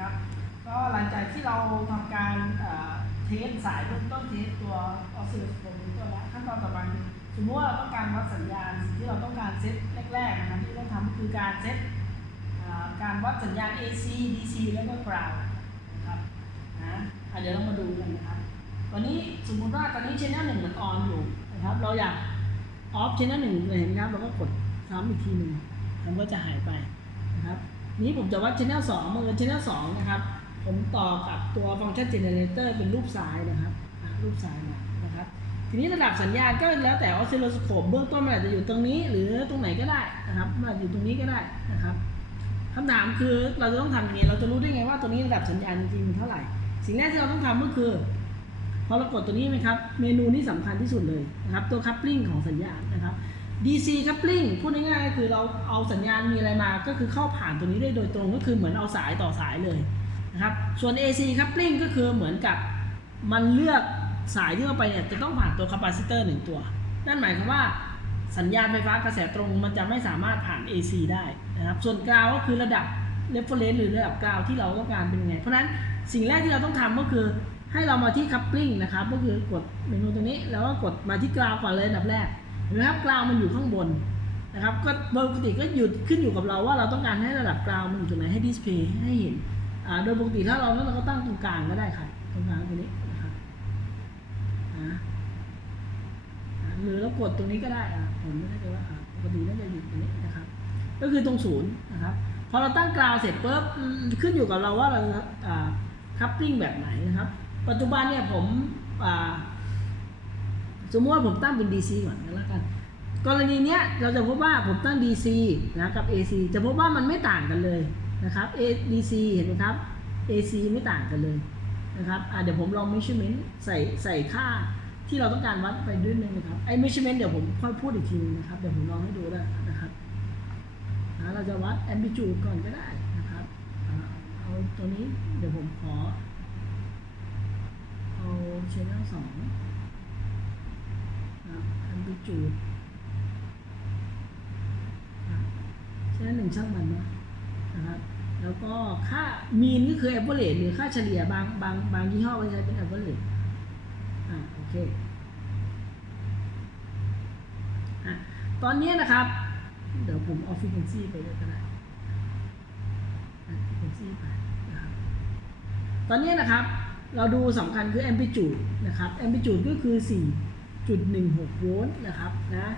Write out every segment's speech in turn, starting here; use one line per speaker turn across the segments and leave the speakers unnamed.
ครับ ก็หลังจากที่เราทำการเทสสายเริ่มต้นเทสตัวออสซิลโสโคปนี้ตัวแล้วขั้นตอนต่อไปสมมติว่าเราต้องการวัดสัญญาณสิ่งที่เราต้องการเซตแรกๆนะครับที่ต้องทำก็คือการเซตการวัดสัญญาณ AC DC แล้วก็ ground นะครับนะเดี๋ยวเรามาดูกันนะครับวันนี้สมมติว่าตอนนี้ channel หนึ่งมันออนอยู่นะครับ เราอยากออฟ channel หนึ่งเลยเห็นไหมครับเราก็กดซ้ำอีกทีหนึ่งมันก็จะหายไปนะครับ นี้ผมจะวัด channel 2มันเป็น channel 2นะครับ ผมต่อกับตัวฟังก์ชัน generator เป็นรูปสายนะครับรูปสายมานะครับ ทีนี้ระดับสัญญาณก็แล้วแต่ออสซิลโลสโคปเบื้องต้นมันอาจจะอยู่ตรงนี้ หรือตรงไหนก็ได้นะครับมันอาจจะอยู่ตรงนี้ก็ได้นะครับคำถามคือเราจะต้องทำยังไงเราจะรู้ได้ไงว่าตัวนี้ระดับสัญญาณจริงๆมันเท่าไหร่ สิ่งแรกที่เราต้องทำก็คือพอเรากดตัวนี้ไหมครับ เมนูนี้สำคัญที่สุดเลยนะครับ ตัว coupling ของสัญญาณนะครับ DC coupling พูดง่ายๆก็คือเราเอาสัญญาณมีอะไรมาก็คือเข้าผ่านตัวนี้ได้โดยตรงก็คือเหมือนเอาสายต่อสายเลยนะครับ ส่วน AC coupling ก็คือเหมือนกับมันเลือกสายที่เข้าไปเนี่ยจะต้องผ่านตัว capacitor หนึ่งตัว นั่นหมายความว่าสัญญาณไฟฟ้ากระแสตรงมันจะไม่สามารถผ่าน AC ได้นะครับ ส่วนกราวก็คือระดับ reference หรือระดับกราวที่เราต้องการเป็นยังไง เพราะนั้นสิ่งแรกที่เราต้องทำก็คือให้เรามาที่ coupling นะครับ ก็คือกดเมนูตรงนี้แล้วก็กดมาที่กราวก่อนเลยอันดับแรก เห็นไหมครับกราวมันอยู่ข้างบนนะครับ ก็ปกติก็หยุดขึ้นอยู่กับเราว่าเราต้องการให้ระดับกราวมันอยู่ตรงไหนให้ดิสเพย์ให้เห็นอ่าโดยปกติถ้าเราเราก็ตั้งตรงกลางก็ได้ครับตรงกลางตรงนี้นะครับหรือเรากดตรงนี้ก็ได้อ่าผมไม่แน่ใจว่าอ่าปกติน่าจะอยู่ตรงนี้นะครับ ก็คือตรงศูนย์นะครับพอเราตั้งกราวเสร็จปุ๊บขึ้นอยู่กับเราว่าเราอ่าคัพปิ้งแบบไหนนะครับ ปัจจุบันเนี่ยผมอ่า สมมติว่าผมตั้งเป็น DC ก่อนก็แล้วกันกรณีเนี้ยเราจะพบว่าผมตั้ง DC นะกับ AC จะพบว่ามันไม่ต่างกันเลยนะครับ A DC เห็นไหมครับ AC ไม่ต่างกันเลยนะครับเดี๋ยวผมลอง measurement ใส่ใส่ค่าที่เราต้องการวัดไปด้วยนึงนะครับไอ้ measurement เดี๋ยวผมค่อยพูดอีกทีนึงนะครับ เดี๋ยวผมลองให้ดูด้วยนะครับนะเราจะวัด amplitude ก่อนก็ได้นะครับเอาตัวนี้เดี๋ยวผมขอเอา channel สอง จูดใช่หนึ่งช่างมันเนาะนะครับแล้วก็ค่ามีนก็คือ average หรือค่าเฉลี่ยบางบางบางยี่ห้อก็ใช้เป็น average อ่าโอเคอะตอนนี้นะครับ เดี๋ยวผมเอา frequency ไปด้วยก็ได้อะ frequency ไปนะครับตอนนี้นะครับ เราดูสำคัญคือ amplitude นะครับ amplitude ก็คือ 4.16 โวลต์นะครับนะ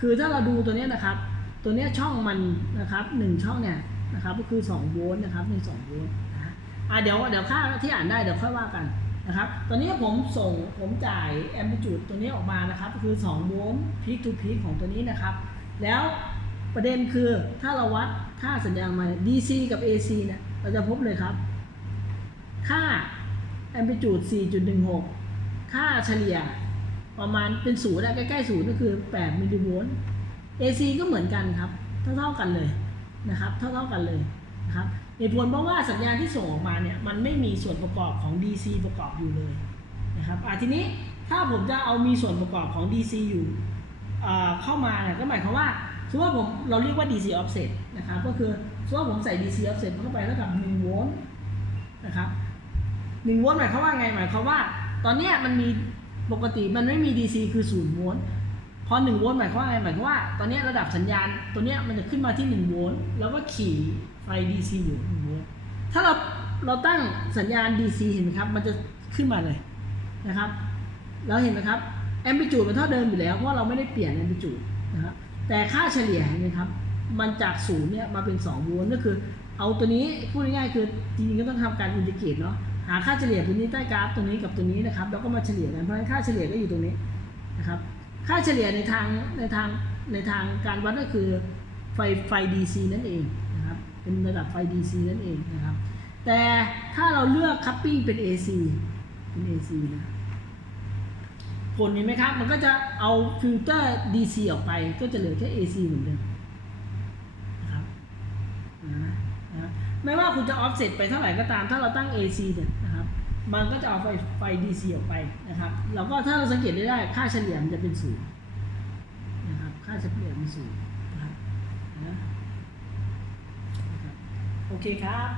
คือถ้าเราดูตัวนี้นะครับ ตัวนี้ช่องมันนะครับหนึ่งช่องเนี่ยนะครับก็คือ2โวลต์นะครับใน2โวลต์นะอะเดี๋ยวเดี๋ยวค่าที่อ่านได้เดี๋ยวค่อยว่ากันนะครับตอนนี้ผมส่งผมจ่าย amplitude ตัวนี้ออกมานะครับก็คือ2โวลต์ peak to peak ของตัวนี้นะครับ แล้วประเด็นคือถ้าเราวัดค่าสัญญาณมา DC กับ AC เนี่ยเราจะพบเลยครับ ค่า amplitude 4.16 ค่าเฉลี่ย ประมาณเป็นศูนย์อะใกล้ๆศูนย์ก็คือ8มิลลิโวลต์ AC ก็เหมือนกันครับ เท่าๆกันเลยนะครับ เท่าๆกันเลยนะครับเหตุผลเพราะว่าสัญญาณที่ส่งออกมาเนี่ยมันไม่มีส่วนประกอบของ DC ประกอบอยู่เลยนะครับอะทีนี้ถ้าผมจะเอามีส่วนประกอบของ DC อยู่เข้ามาเนี่ยก็หมายความว่าสมมติว่าผมเราเรียกว่า DC offset นะครับก็คือสมมติว่าผมใส่ DC offset เข้าไปเท่ากับ1โวลต์นะครับหนึ่งโวลต์หมายความว่าไงหมายความว่า ตอนนี้มันมี ปกติมันไม่มี DC คือศูนย์โวลต์พอหนึ่งโวลต์หมายความว่าไงหมายความว่า ตอนนี้ระดับสัญญาณตัวเนี้ยมันจะขึ้นมาที่หนึ่งโวลต์แล้วก็ขี่ไฟ DC อยู่หนึ่งโวลต์ถ้าเราเราตั้งสัญญาณ DC เห็นไหมครับ มันจะขึ้นมาเลยนะครับ เราเห็นไหมครับแอม l ิจูดมันเท่าเดิมอยู่แล้วเพราะเราไม่ได้เปลี่ยนแอม l ิจูดนะครับแต่ค่าเฉลี่ยเห็นไหมครับ มันจากศูนย์เนี่ยมาเป็น2โวลต์ก็คือ เอาตัวนี้พูดง่ายๆคือจริงๆก็ต้องทำการอินทิเกรตเนาะ หาค่าเฉลี่ยตัวนี้ใต้กราฟตรงนี้กับตัวนี้นะครับ แล้วก็มาเฉลี่ยกันเพราะฉะนั้นค่าเฉลี่ยก็อยู่ตรงนี้นะครับ ค่าเฉลี่ยในทางในทางในทางการวัดก็คือไฟไฟ DC นั่นเองนะครับ เป็นระดับไฟ DC นั่นเองนะครับ แต่ถ้าเราเลือกคัพปิ้งเป็น AC เป็น AC นะผลเห็นไหมครับ มันก็จะเอาฟิลเตอร์ DC ออกไป ก็จะเหลือแค่ AC เหมือนเดิมนะครับนะนะ ไม่ว่าคุณจะออฟเซตไปเท่าไหร่ก็ตาม ถ้าเราตั้ง AC เนี่ยนะครับ มันก็จะเอาไฟไฟ DC ออกไปนะครับแล้วก็ถ้าเราสังเกตได้ได้ค่าเฉลี่ยมันจะเป็นศูนย์นะครับค่าเฉลี่ยเป็นศูนย์นะครับโอเคครับ